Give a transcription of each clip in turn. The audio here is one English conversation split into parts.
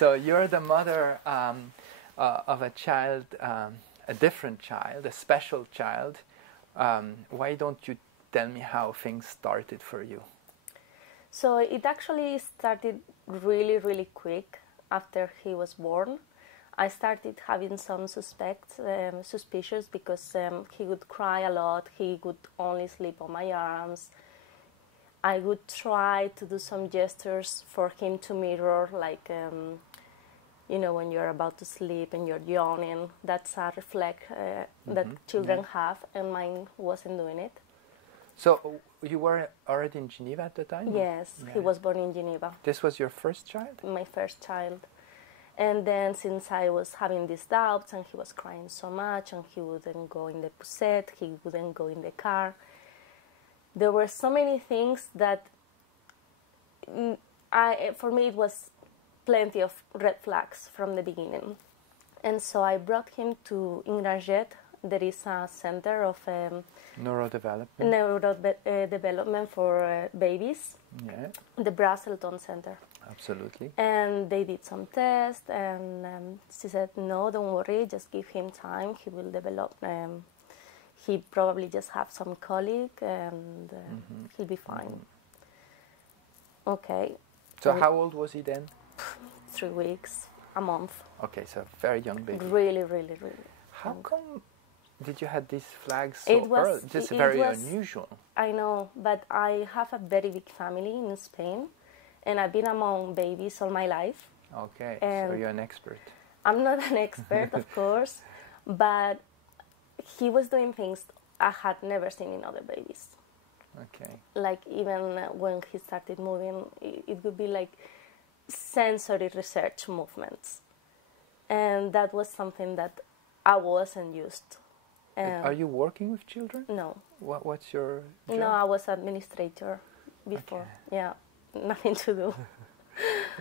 So you're the mother of a child, a different child, a special child. Why don't you tell me how things started for you? So it actually started really, really quick after he was born. I started having some suspicious because he would cry a lot. He would only sleep on my arms. I would try to do some gestures for him to mirror, like, you know, when you're about to sleep and you're yawning. That's a reflex that children have, and mine wasn't doing it. So you were already in Geneva at the time? Yes, Yeah. he was born in Geneva. This was your first child? My first child. And then since I was having these doubts and he was crying so much and he wouldn't go in the poussette, he wouldn't go in the car, there were so many things that for me it was plenty of red flags from the beginning. And so I brought him to Ingranget. There is a center of neurodevelopment for babies, the Brasselton Center. Absolutely. And they did some tests, and she said, no, don't worry, just give him time, he will develop. He probably just have some colic, and he'll be fine. Okay. So how old was he then? 3 weeks, a month. Okay, so very young baby. Really, really, really. How come did you have these flags so early? Just very unusual. I know, but I have a very big family in Spain, and I've been among babies all my life. Okay, so you're an expert. I'm not an expert, of course, but he was doing things I had never seen in other babies. Okay. Like even when he started moving, it would be like sensory research movements. And that was something that I wasn't used. Are you working with children? No. What's your job? No, I was administrator before. Okay. Yeah, nothing to do.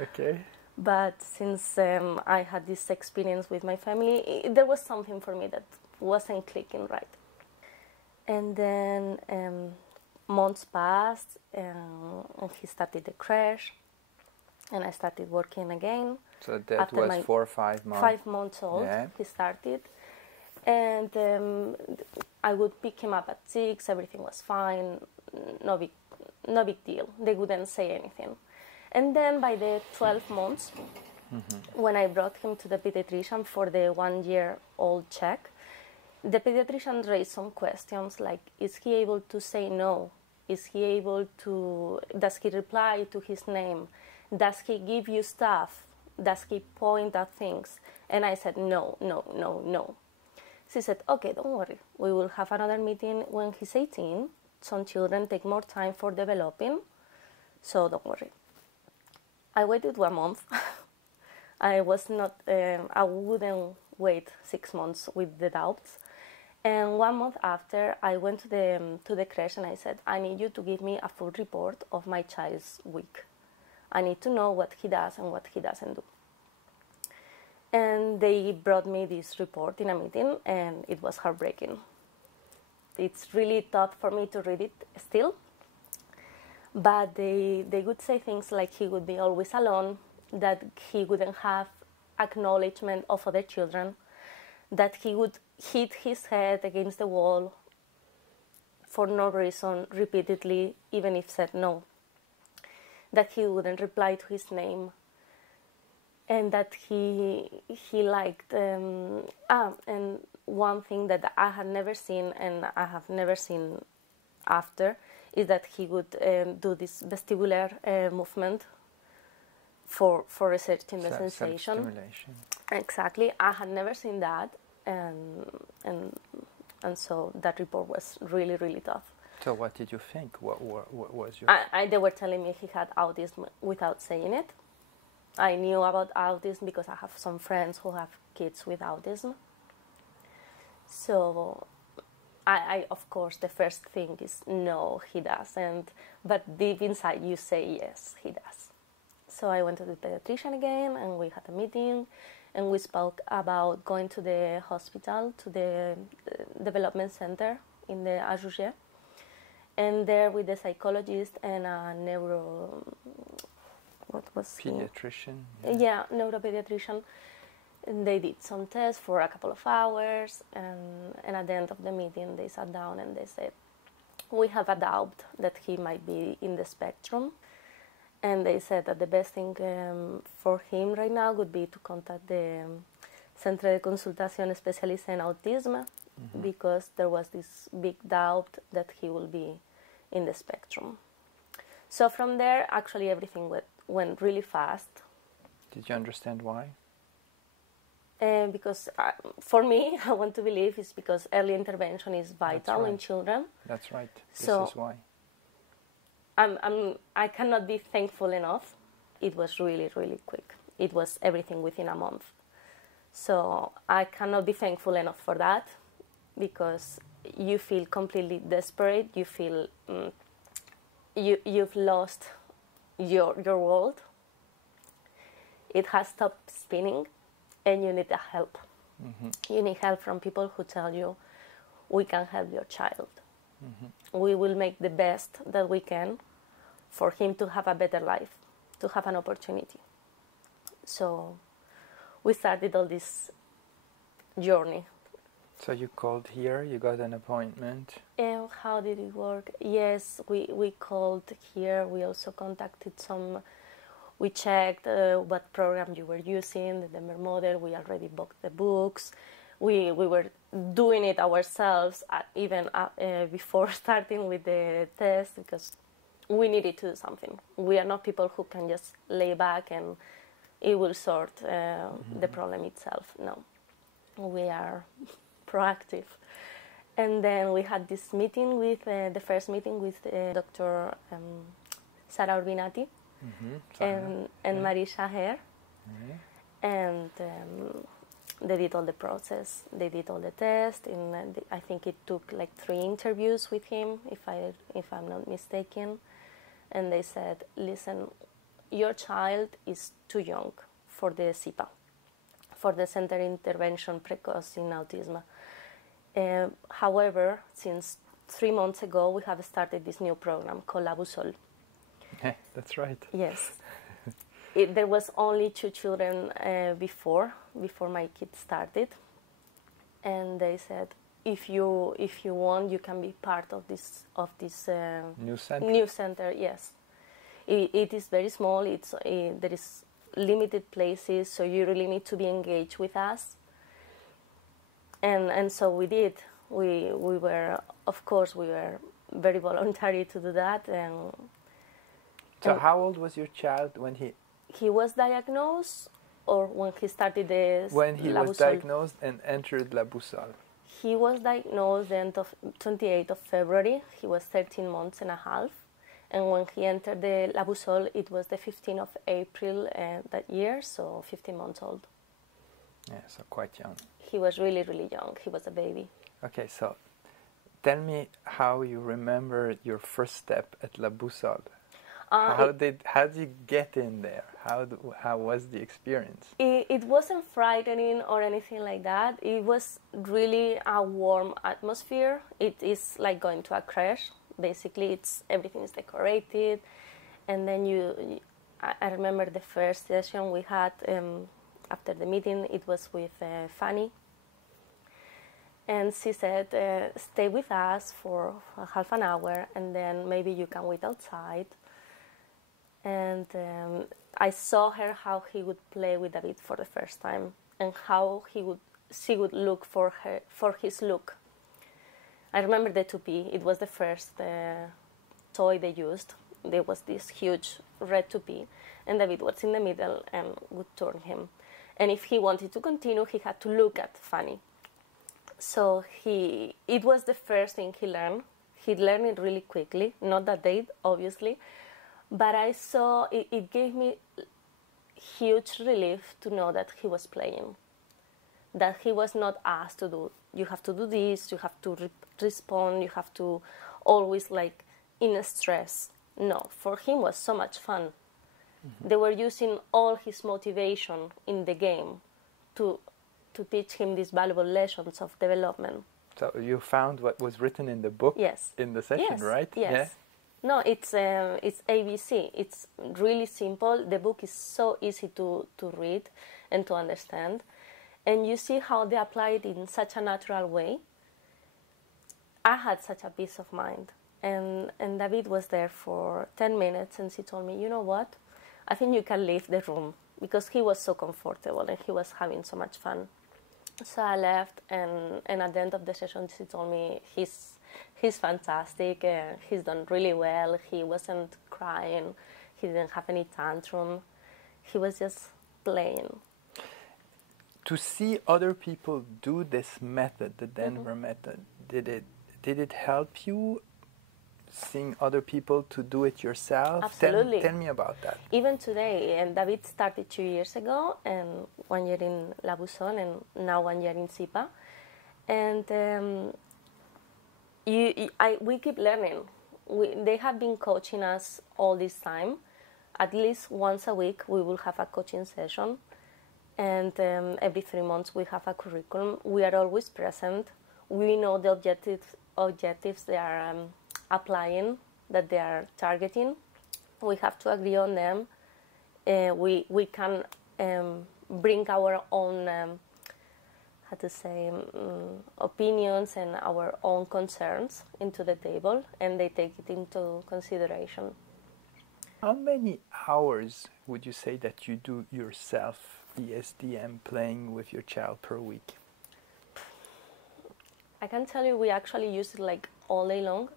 Okay. But since I had this experience with my family, there was something for me that wasn't clicking right. And then months passed, and he started the crash, and I started working again. So that was 4 or 5 months? 5 months old, he started. And I would pick him up at 6, everything was fine, no big deal. They wouldn't say anything. And then by the 12 months, when I brought him to the pediatrician for the 1-year-old check, the pediatrician raised some questions like, is he able to say no? Is he able to, does he reply to his name? Does he give you stuff? Does he point at things? And I said, no, no, no, no. She said, okay, don't worry. We will have another meeting when he's 18. Some children take more time for developing, so don't worry. I waited 1 month. I wouldn't wait 6 months with the doubts. And 1 month after, I went to the creche and I said, I need you to give me a full report of my child's week. I need to know what he does and what he doesn't do. And they brought me this report in a meeting, and it was heartbreaking. It's really tough for me to read it still. But they would say things like he would be always alone, that he wouldn't have acknowledgement of other children, that he would hit his head against the wall for no reason repeatedly, even if said no, that he wouldn't reply to his name, and that he liked, and one thing that I had never seen and I have never seen after is that he would do this vestibular movement for researching the sensation. Self-stimulation. Exactly. I had never seen that, and so that report was really, really tough. So what did you think? What was your... They were telling me he had autism without saying it. I knew about autism because I have some friends who have kids with autism. So I of course, the first thing is no, he doesn't. But deep inside you say yes, he does. So I went to the pediatrician again, and we had a meeting, and we spoke about going to the hospital, to the development center in the Ajouget. And there with the psychologist and a what was he? Pediatrician. Yeah, neuropediatrician. And they did some tests for a couple of hours, and at the end of the meeting, they sat down and they said, we have a doubt that he might be in the spectrum. And they said that the best thing for him right now would be to contact the Centre de Consultación Especialista en Autisme, because there was this big doubt that he will be in the spectrum. So from there, actually everything went really fast. Did you understand why? Because for me, I want to believe it's because early intervention is vital in children. That's right. This is why. I cannot be thankful enough. It was really, really quick. It was everything within a month. So I cannot be thankful enough for that, because you feel completely desperate. You feel you've lost your world. It has stopped spinning, and you need help. You need help from people who tell you, we can help your child. We will make the best that we can for him to have a better life, to have an opportunity. So we started all this journey. So you called here, you got an appointment. And how did it work? Yes, we called here. We also contacted we checked what program you were using, the Denver model. We already booked the books. We were doing it ourselves even before starting with the test, because we needed to do something. We are not people who can just lay back and it will sort the problem itself. No, we are proactive. And then we had this meeting with, the first meeting with Dr. Sara Urbinati and Marisha Hare. And they did all the process. They did all the tests, and I think it took like 3 interviews with him, if I'm not mistaken. And they said, listen, your child is too young for the CIPA, for the Center Intervention Precoce in Autism. However, since 3 months ago, we have started this new program called La Boussole. That's right. Yes. There was only 2 children before my kids started, and they said, if you want, you can be part of this new center. New center, yes. It is very small. There is limited places, so you really need to be engaged with us. And so we did. We were, of course, we were very voluntary to do that. So how old was your child when he was diagnosed, or when he started the when he La was Boussole? diagnosed and entered La Boussole? He was diagnosed the end of 28th of February. He was 13 months and a half. And when he entered the La Boussole, it was the 15th of April that year, so 15 months old. Yeah, so quite young. He was really, really young. He was a baby. Okay, so tell me how you remember your first step at La Boussole. How did you get in there? How was the experience? It wasn't frightening or anything like that. It was really a warm atmosphere. It is like going to a crash. Basically, everything is decorated, and then I remember the first session we had after the meeting. It was with Fanny, and she said, "Stay with us for half an hour, and then maybe you can wait outside." And I saw how he would play with David for the first time, and how she would look for his look. I remember the toupee. It was the first toy they used. There was this huge red toupee, and David was in the middle and would turn him. And if he wanted to continue, he had to look at Fanny. So it was the first thing he learned. He learned it really quickly, not that day, obviously, but I saw it gave me huge relief to know that he was playing, that he was not asked to do, you have to do this, you have to respond, you have to always like in a stress. No, for him was so much fun. They were using all his motivation in the game to teach him these valuable lessons of development. So you found what was written in the book Yes. in the session, Yes. right? Yes. No, it's ABC. It's really simple. The book is so easy to read and to understand. And you see how they apply it in such a natural way. I had such a peace of mind. And David was there for 10 minutes and she told me, you know what? I think you can leave the room, because he was so comfortable and he was having so much fun. So I left, and at the end of the session she told me he's fantastic, he's done really well, he wasn't crying, he didn't have any tantrum, he was just playing. To see other people do this method, the Denver method, did it help you, seeing other people to do it yourself? Absolutely. Tell me about that. Even today, and David started 2 years ago, and 1 year in La Boussole, and now 1 year in SIPA. And we keep learning. They have been coaching us all this time. At least once a week we will have a coaching session, and every 3 months we have a curriculum. We are always present. We know the objectives they are applying, that they are targeting. We have to agree on them. We can bring our own opinions and our own concerns into the table, and they take it into consideration. How many hours would you say that you do yourself ESDM playing with your child per week? I can tell you we actually use it like all day long.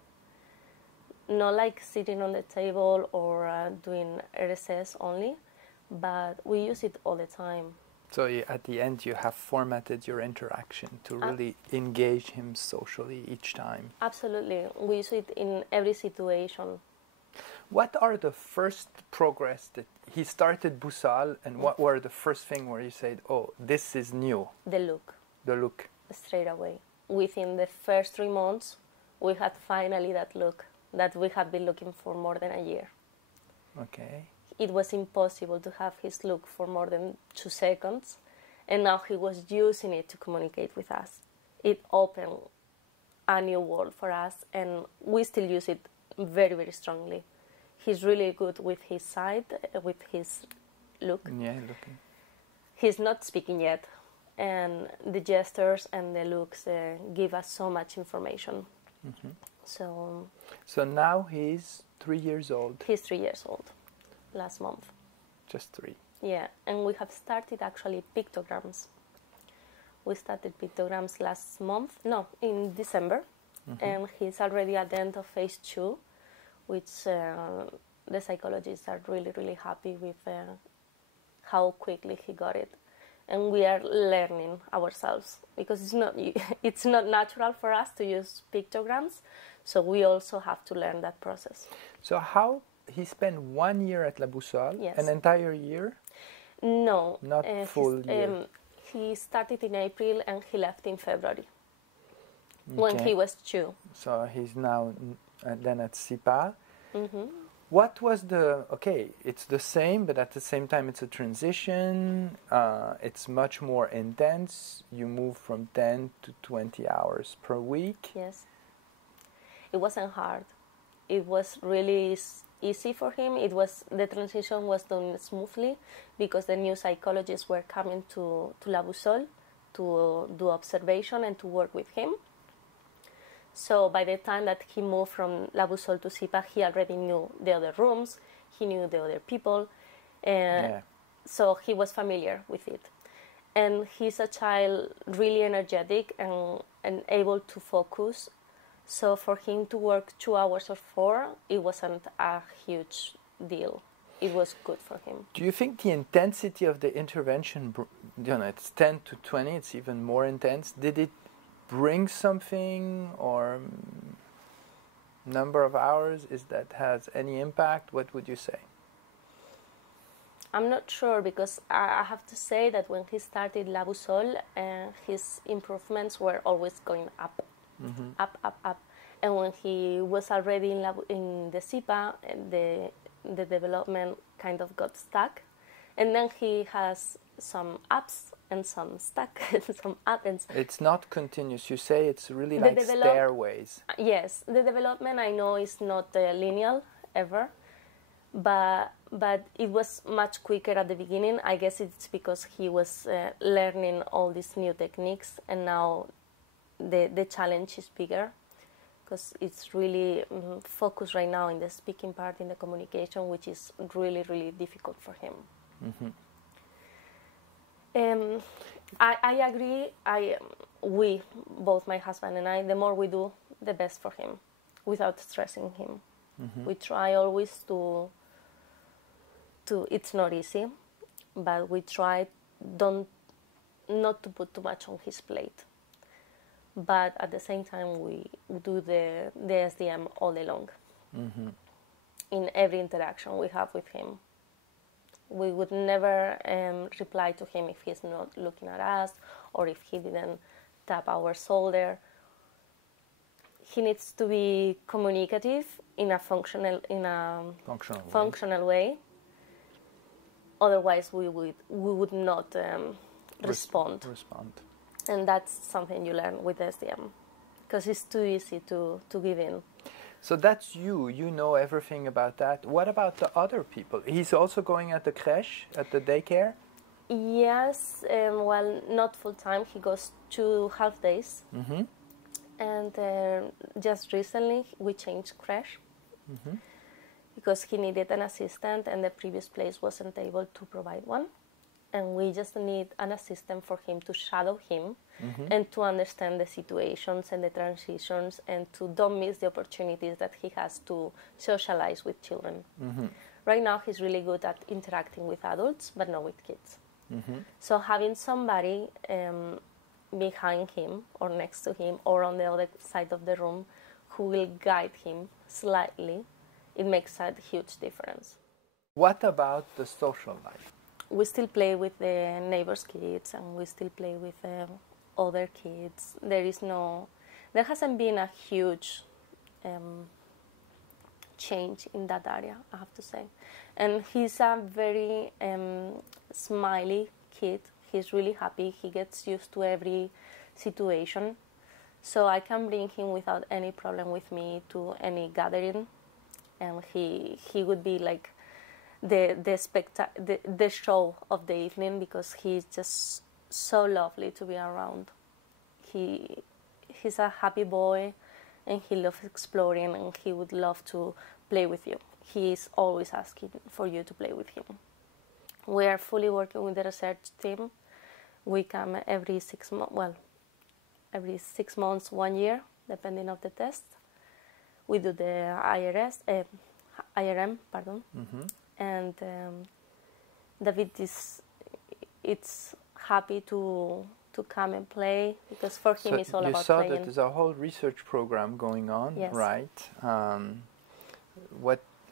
Not like sitting on the table or doing RSS only, but we use it all the time. So at the end you have formatted your interaction to really engage him socially each time. Absolutely. We use it in every situation. What are the first progress that he started Boussole, and what were the first thing where you said, oh, this is new? The look. The look. Straight away. Within the first 3 months, we had finally that look that we have been looking for more than a year. Okay. It was impossible to have his look for more than 2 seconds, and now he was using it to communicate with us. It opened a new world for us, and we still use it very, very strongly. He's really good with his side, with his look. Yeah, looking. He's not speaking yet, and the gestures and the looks give us so much information. Mm-hmm. So now he's 3 years old. He's 3 years old, last month. Just 3. Yeah, and we have started actually pictograms. We started pictograms in December, and he's already at the end of phase 2, which the psychologists are really, really happy with how quickly he got it. And we are learning ourselves, because it's not natural for us to use pictograms, so we also have to learn that process. So how he spent 1 year at La Boussole? Yes. An entire year? No. Not full year. He started in April and he left in February, when he was 2. So he's now then at SIPA. Mm-hmm. What was it's the same, but at the same time it's a transition, it's much more intense, you move from 10 to 20 hours per week. Yes. It wasn't hard. It was really easy for him. The transition was done smoothly, because the new psychologists were coming to La Boussole to do observation and to work with him. So by the time that he moved from La Boussole to SIPA, he already knew the other rooms, he knew the other people, so he was familiar with it. And he's a child really energetic and able to focus. So for him to work 2 hours or 4, it wasn't a huge deal. It was good for him. Do you think the intensity of the intervention, it's 10 to 20, it's even more intense, did it bring something, or number of hours, has any impact? What would you say? I'm not sure, because I have to say that when he started La Boussole, his improvements were always going up, up. And when he was already in the SIPA, the development kind of got stuck. And then he has some ups and some stuck, some up. And it's not continuous. You say it's really like stairways. Yes, the development I know is not linear ever, but it was much quicker at the beginning. I guess it's because he was learning all these new techniques, and now the challenge is bigger, because it's really focused right now in the speaking part, in the communication, which is really, really difficult for him. I agree. We, both my husband and I, the more we do, the best for him, without stressing him. We try always to. It's not easy, but we try not to put too much on his plate. But at the same time, we do the SDM all day long. In every interaction we have with him. We would never reply to him if he's not looking at us, or if he didn't tap our shoulder. He needs to be communicative in a functional way. Otherwise, we would not respond. And that's something you learn with SDM, because it's too easy to give in. So that's you. You know everything about that. What about the other people? He's also going at the crèche, at the daycare? Yes, well, not full time. He goes 2 half days. And just recently we changed crèche because he needed an assistant, and the previous place wasn't able to provide one. And we just need an assistant for him to shadow him and to understand the situations and the transitions, and to don't miss the opportunities that he has to socialize with children. Right now he's really good at interacting with adults, but not with kids. So having somebody behind him or next to him or on the other side of the room who will guide him slightly, it makes a huge difference. What about the social life? We still play with the neighbors' kids, and we still play with other kids. There hasn't been a huge change in that area, I have to say. And he's a very smiley kid. He's really happy. He gets used to every situation. So I can bring him without any problem with me to any gathering, and he would be like the show of the evening, because he's just so lovely to be around. He's a happy boy, and he loves exploring, and he would love to play with you. He is always asking for you to play with him. We are fully working with the research team. We come every 6 months, every 6 months, 1 year, depending on the test. We do the IRM, and David is happy to come and play, because for him it's all about playing. You saw that there's a whole research program going on, yes. Right?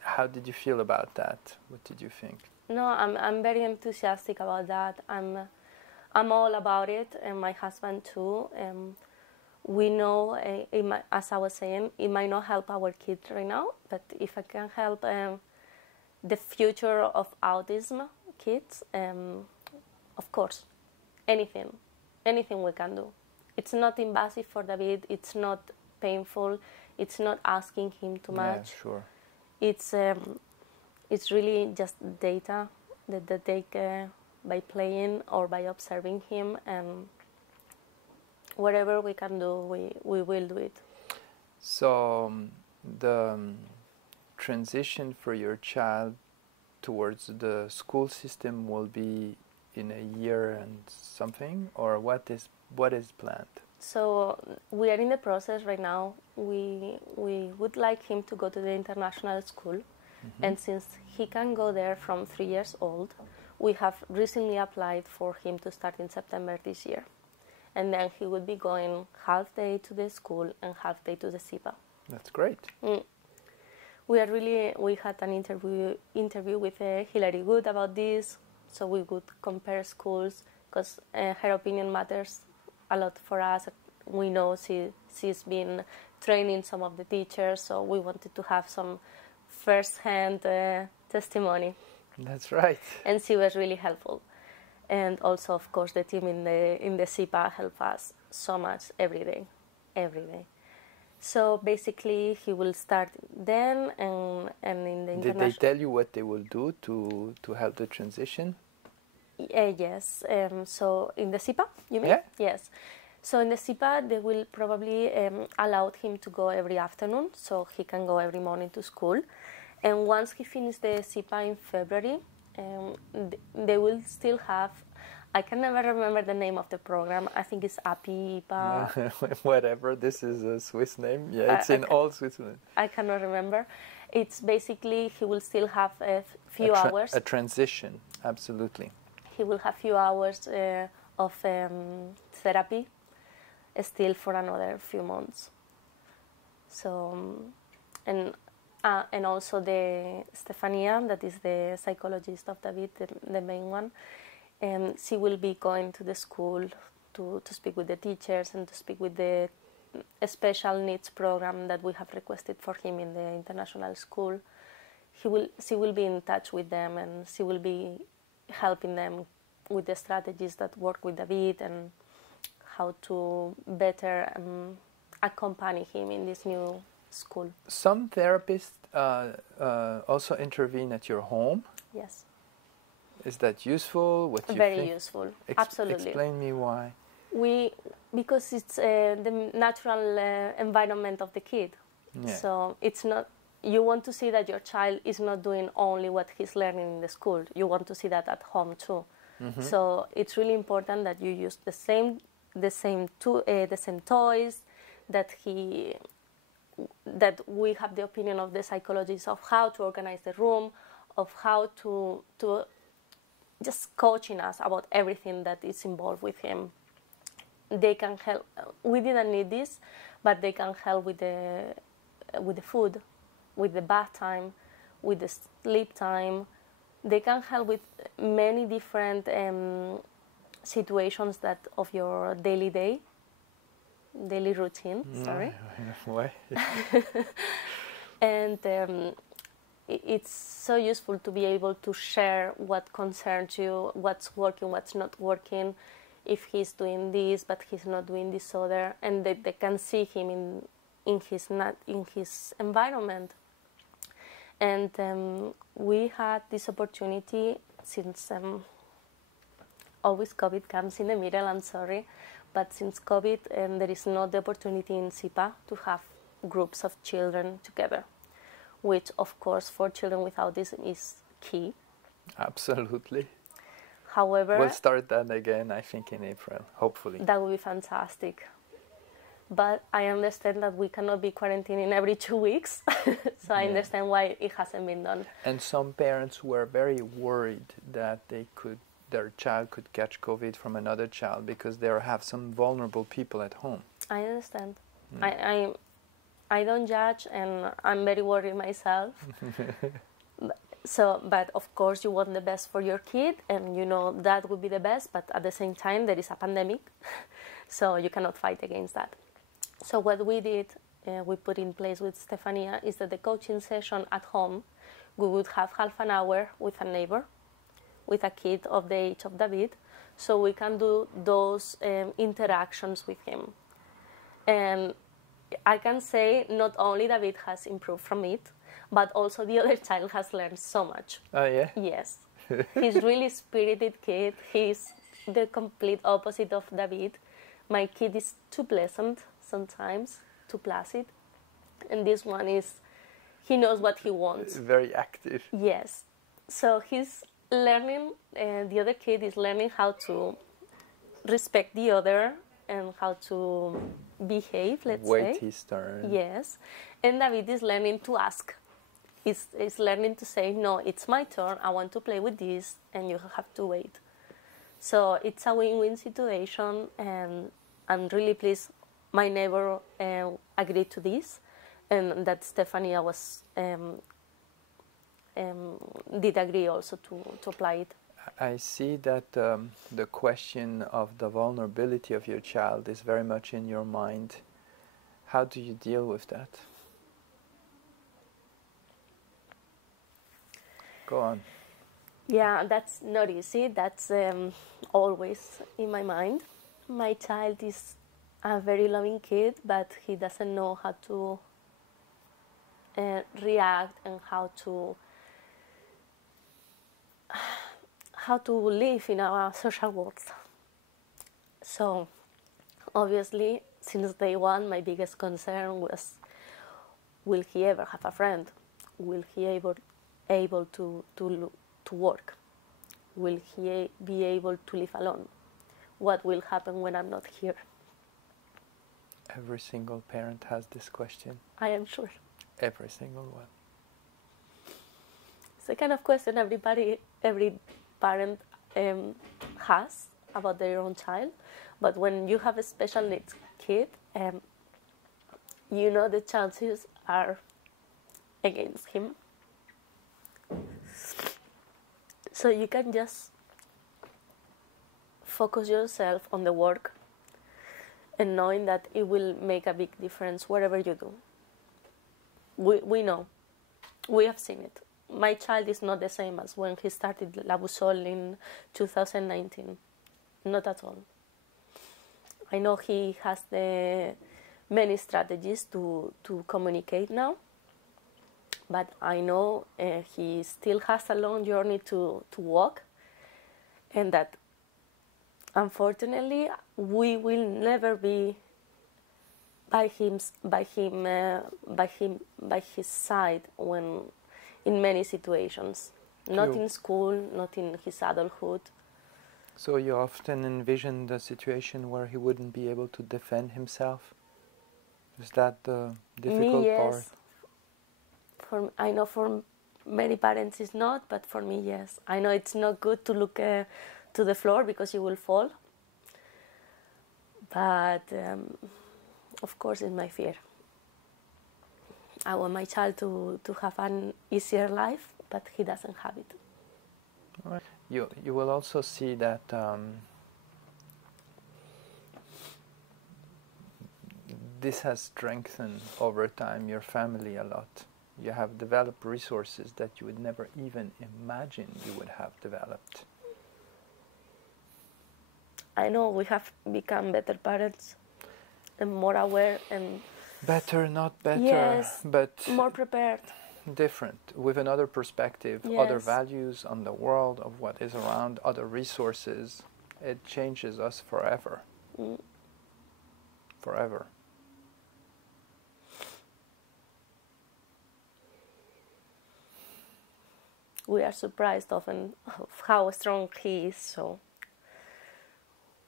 How did you feel about that? What did you think? No, I'm very enthusiastic about that. I'm all about it, and my husband too. We know, as I was saying, it might not help our kids right now, but if I can help the future of autism kids, of course, anything we can do. It's not invasive for David. It's not painful. It's not asking him too much. Yeah, sure. It's really just data that they take by playing or by observing him, and whatever we can do, we will do it. So the transition for your child towards the school system will be in a year and something, or what is planned? So we are in the process right now. We would like him to go to the international school, and since he can go there from 3 years old, we have recently applied for him to start in September this year. And then he would be going half day to the school and half day to the SIPA. That's great. We had an interview with Hilary Good about this, so we would compare schools, because her opinion matters a lot for us. We know she's been training some of the teachers, so we wanted to have some first-hand testimony. That's right. And she was really helpful. And also, of course, the team in the SIPA help us so much every day. So basically, he will start then, and in the international. Did they tell you what they will do to help the transition? Yes. So in the SIPA, you mean? Yeah. Yes. So in the SIPA, they will probably allow him to go every afternoon, so he can go every morning to school. And once he finishes the SIPA in February, they will still have, I can never remember the name of the program. I think it's API-IPA. Whatever, this is a Swiss name. Yeah, it's in all Switzerland. I cannot remember. It's basically, he will still have a few hours. A transition, absolutely. He will have few hours of therapy still for another few months. So, and also the Stefania, that is the psychologist of David, the main one, she will be going to the school to speak with the teachers and to speak with the special needs program that we have requested for him in the international school. She will be in touch with them, and she will be helping them with the strategies that work with David and how to better accompany him in this new school. Some therapists also intervene at your home. Yes. Is that useful? What you Very think? useful. Absolutely. Explain me why. Because it's the natural environment of the kid. Yeah. So it's not. You want to see that your child is not doing only what he's learning in the school. You want to see that at home too. Mm-hmm. So it's really important that you use the same toys, that we have the opinion of the psychologist of how to organize the room, of how to just coaching us about everything that is involved with him. They can help. We didn't need this, but they can help with the food, with the bath time, with the sleep time. They can help with many different situations that of your daily routine. Sorry. Why? And it's so useful to be able to share what concerns you, what's working, what's not working, if he's doing this but he's not doing this other, and they can see him in his environment. And we had this opportunity since always COVID comes in the middle, I'm sorry, but since COVID there is not the opportunity in SIPA to have groups of children together, which of course for children with autism is key. Absolutely. However, we'll start that again, I think, in April, hopefully. That would be fantastic. But I understand that we cannot be quarantining every 2 weeks, so I understand why it hasn't been done. And some parents were very worried that their child could catch COVID from another child because they have some vulnerable people at home. I understand. I don't judge, and I'm very worried myself. But of course you want the best for your kid, and you know that would be the best, but at the same time there is a pandemic, so you cannot fight against that. So what we did, we put in place with Stefania, is that the coaching session at home, we would have half an hour with a neighbor, with a kid of the age of David, so we can do those interactions with him. And I can say not only David has improved from it, but also the other child has learned so much. Oh, yeah? Yes. He's really spirited kid. He's the complete opposite of David. My kid is too pleasant sometimes, too placid. And this one he knows what he wants. Very active. Yes. So he's learning, the other kid is learning how to respect the other and how to behave, let's say. Wait his turn. Yes. And David is learning to ask. He's learning to say, no, it's my turn, I want to play with this, and you have to wait. So it's a win-win situation, and I'm really pleased my neighbor agreed to this, and that Stefania did agree also to apply it. I see that the question of the vulnerability of your child is very much in your mind. How do you deal with that? Go on. Yeah, that's not easy. That's always in my mind. My child is a very loving kid, but he doesn't know how to react and how to live in our social world. So, obviously, since day one, my biggest concern was, will he ever have a friend? Will he able to work? Will he be able to live alone? What will happen when I'm not here? Every single parent has this question. I am sure. Every single one. It's the kind of question every parent has about their own child. But when you have a special needs kid, you know the chances are against him. So you can just focus yourself on the work and knowing that it will make a big difference wherever you do. We know. We have seen it. My child is not the same as when he started La Boussole in 2019. Not at all. I know he has the many strategies to communicate now, but I know he still has a long journey to walk, and that unfortunately we will never be by his side when in many situations, not in school, not in his adulthood. So you often envision the situation where he wouldn't be able to defend himself? Is that the difficult part? I know for many parents it's not, but for me, yes. I know it's not good to look to the floor because you will fall. But of course, it's my fear. I want my child to have an easier life, but he doesn't have it. All right. You will also see that this has strengthened over time your family a lot. You have developed resources that you would never even imagine you would have developed. I know we have become better parents and more aware and... Better, not better, yes, but... more prepared. Different, with another perspective, yes. Other values on the world, of what is around, other resources. It changes us forever. Forever. We are surprised often of how strong he is, so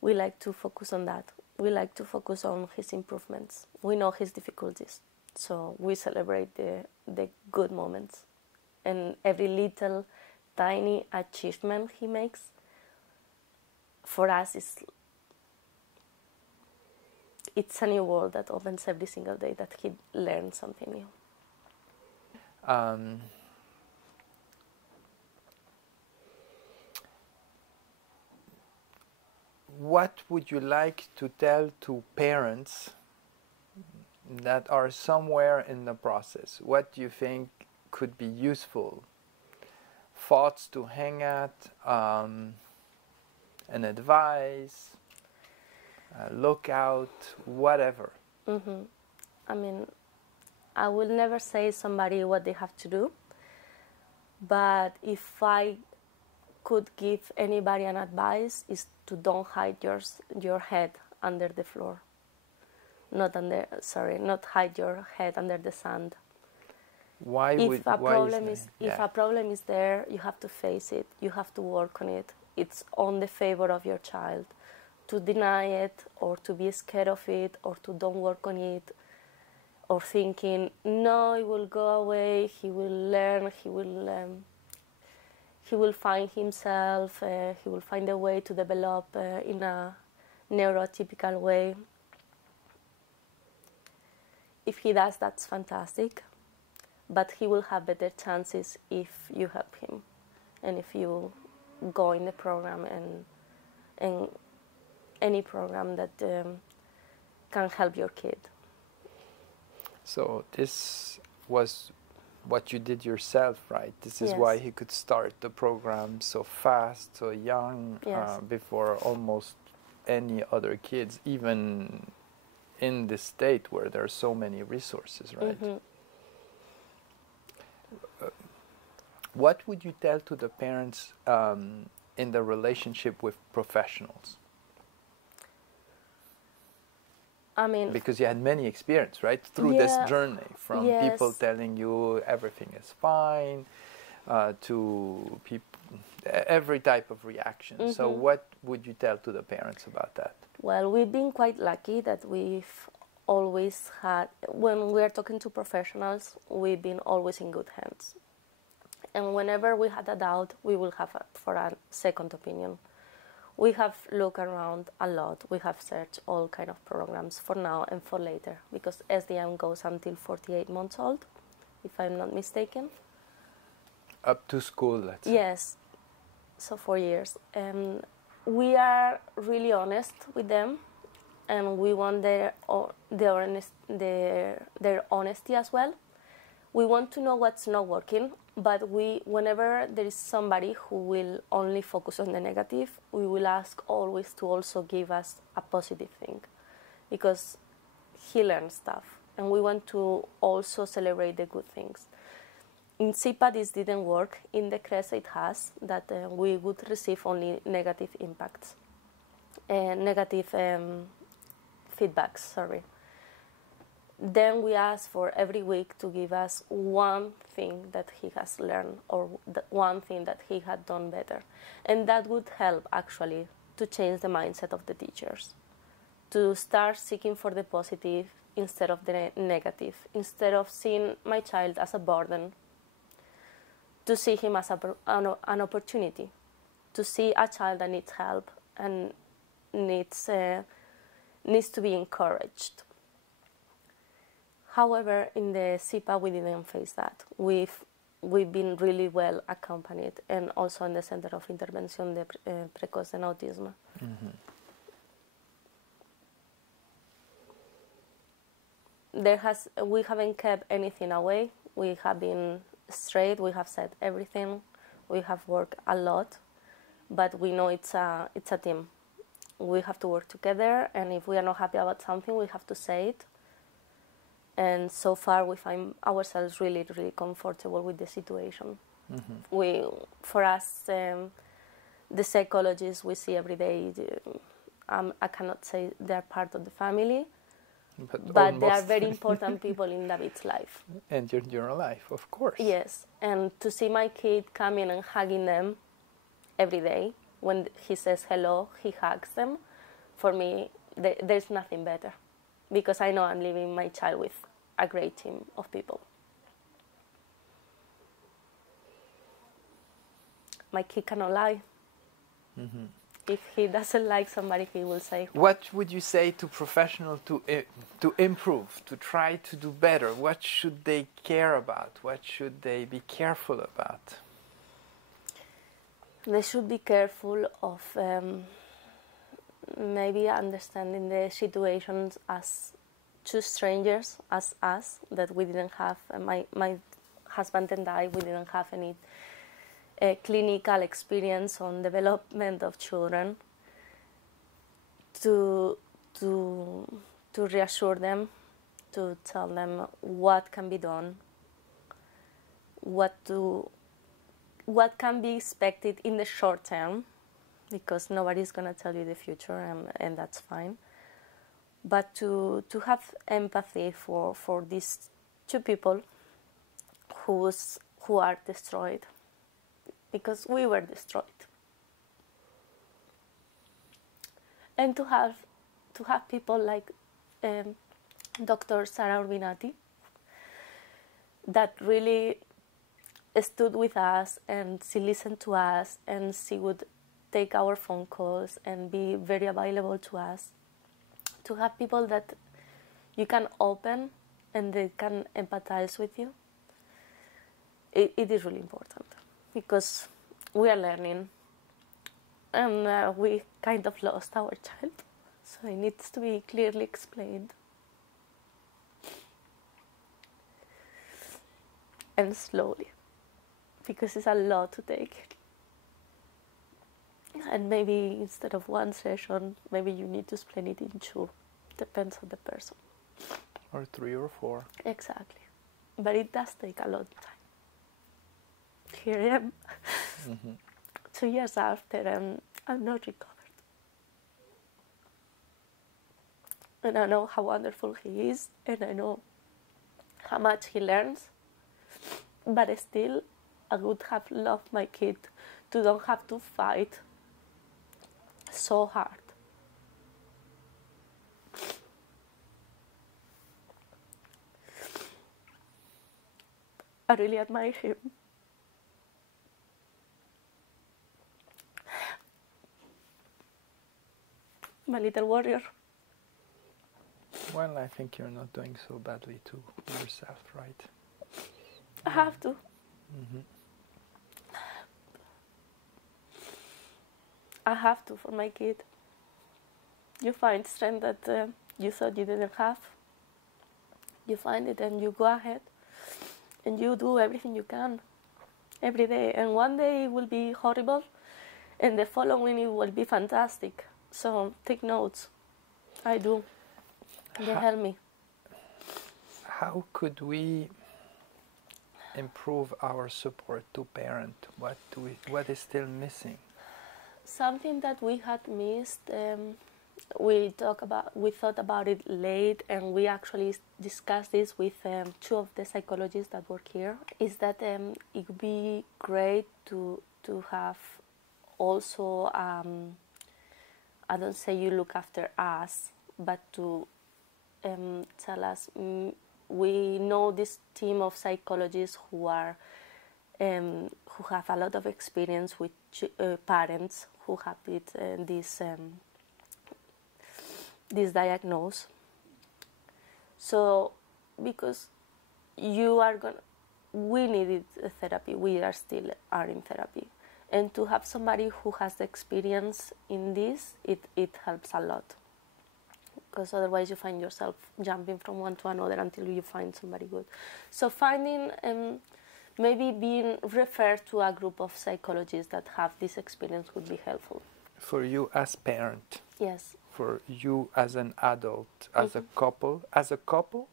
we like to focus on that. We like to focus on his improvements. We know his difficulties, so we celebrate the good moments. And every little, tiny achievement he makes, for us, it's a new world that opens every single day, that he learns something new. What would you like to tell to parents that are somewhere in the process? What do you think could be useful? Thoughts to hang at, an advice, look out, whatever. I mean, I will never say somebody what they have to do, but if I could give anybody an advice, is to don't hide your head under the floor. Not hide your head under the sand. If a problem is there, you have to face it. You have to work on it. It's on the favor of your child. To deny it, or to be scared of it, or to don't work on it, or thinking, no, it will go away, he will learn, he will find himself, he will find a way to develop in a neurotypical way. If he does, that's fantastic, but he will have better chances if you help him, and if you go in the program and any program that can help your kid. So this was what you did yourself, right? This is why he could start the program so fast, so young, before almost any other kids, even in this state where there are so many resources, right? What would you tell to the parents in the relationship with professionals? I mean, because you had many experience, right, through this journey, from people telling you everything is fine, to every type of reaction. So what would you tell to the parents about that? Well, we've been quite lucky that we've always had, when we are talking to professionals, we've been always in good hands. And whenever we had a doubt, we will have for a second opinion. We have looked around a lot. We have searched all kind of programs for now and for later, because SDM goes until 48 months old, if I'm not mistaken. Up to school, let's say. Yes, so 4 years. We are really honest with them, and we want their honesty as well. We want to know what's not working, but whenever there is somebody who will only focus on the negative, we will ask always to also give us a positive thing, because he learns stuff, and we want to also celebrate the good things. In SIPA, this didn't work. In the CRES, it has, that we would receive only negative impacts, negative feedbacks, sorry. Then we ask for every week to give us one thing that he has learned, or one thing that he had done better. And that would help, actually, to change the mindset of the teachers, to start seeking for the positive instead of the negative, instead of seeing my child as a burden, to see him as an opportunity, to see a child that needs help and needs to be encouraged. However, in the SIPA, we didn't face that. We've been really well accompanied, and also in the Center of Intervención de Precoz en Autismo. We haven't kept anything away. We have been straight. We have said everything. We have worked a lot, but we know it's a team. We have to work together, and if we are not happy about something, we have to say it. And so far, we find ourselves really, really comfortable with the situation. For us, the psychologists we see every day, I cannot say they are part of the family, but they are very important people in David's life. And your life, of course. Yes, and to see my kid coming and hugging them every day, when he says hello, he hugs them. For me, there's nothing better, because I know I'm leaving my child with a great team of people. My kid cannot lie. If he doesn't like somebody, he will say. What would you say to professionals to improve, to try to do better? What should they care about? What should they be careful about? They should be careful of maybe understanding the situations as two strangers, as us, that we didn't have, my husband and I, we didn't have any clinical experience on development of children, to reassure them, to tell them what can be done, what can be expected in the short term, because nobody's going to tell you the future, and that's fine. But to have empathy for these two people who are destroyed, because we were destroyed. And to have people like Dr. Sara Urbinati, that really stood with us, and she listened to us, and she would take our phone calls and be very available to us. To have people that you can open and they can empathize with you, it is really important, because we are learning, and we kind of lost our child, so it needs to be clearly explained. and slowly, because it's a lot to take. And maybe instead of one session, maybe you need to split it in two. Depends on the person. Or 3 or 4. Exactly. But it does take a lot of time. Here I am, 2 years after, and I'm not recovered. And I know how wonderful he is, and I know how much he learns. But still, I would have loved my kid to don't have to fight so hard. I really admire him. My little warrior. Well, I think you're not doing so badly to yourself, right? I have to. I have to for my kid. You find strength that you thought you didn't have. You find it and you go ahead and you do everything you can every day. And one day it will be horrible and the following it will be fantastic. So take notes. I do. They help me. How could we improve our support to parent? What is still missing? Something that we had missed, we thought about it late, and we actually discussed this with 2 of the psychologists that work here, is that it would be great to have also, I don't say you look after us, but to tell us, we know this team of psychologists who have a lot of experience with parents who have this diagnosis. So, because we needed therapy, we still are in therapy, and to have somebody who has the experience in this, it helps a lot. Because otherwise you find yourself jumping from one to another until you find somebody good. So finding, maybe being referred to a group of psychologists that have this experience would be helpful. For you as parent? Yes. For you as an adult, as a couple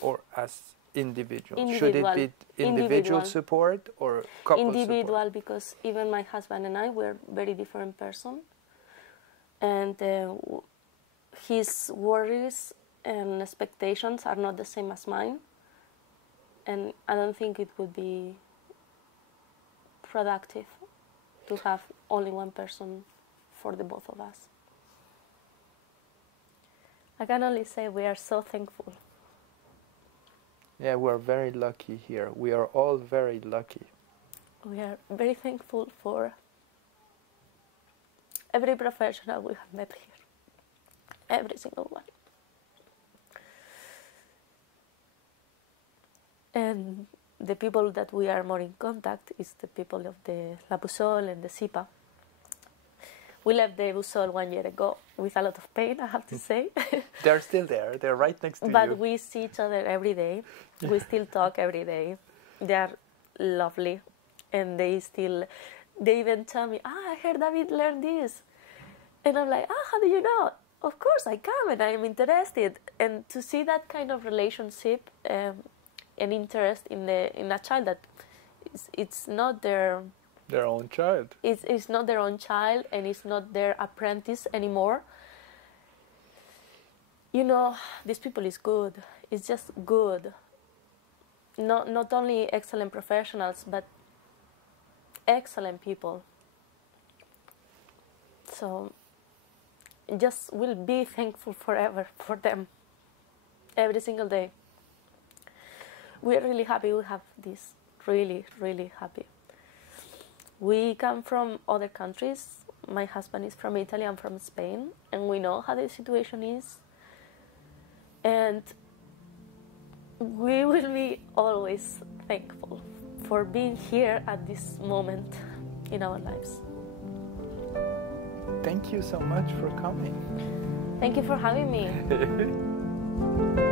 or as individual? Should it be individual support or couple individual support? Because even my husband and I were very different person, and his worries and expectations are not the same as mine, and I don't think it would be productive to have only one person for the both of us. I can only say we are so thankful. Yeah, we're very lucky here. We are all very lucky. We are very thankful for every professional we have met here. Every single one. And the people that we are more in contact is the people of the La Boussole and the SIPA. We left the Boussole 1 year ago with a lot of pain, I have to say. They're still there. They're right next to you. But we see each other every day. We still talk every day. They are lovely. And they even tell me, I heard David learn this. And I'm like, how do you know? Of course I come and I'm interested. And to see that kind of relationship and interest in a child that it's not their own child. It's not their own child, and it's not their apprentice anymore. You know, these people is good. It's just good. Not only excellent professionals, but excellent people. So just will be thankful forever for them. Every single day. We're really happy we have this. Really, really happy. We come from other countries. My husband is from Italy, I'm from Spain, and we know how the situation is. And we will be always thankful for being here at this moment in our lives. Thank you so much for coming. Thank you for having me.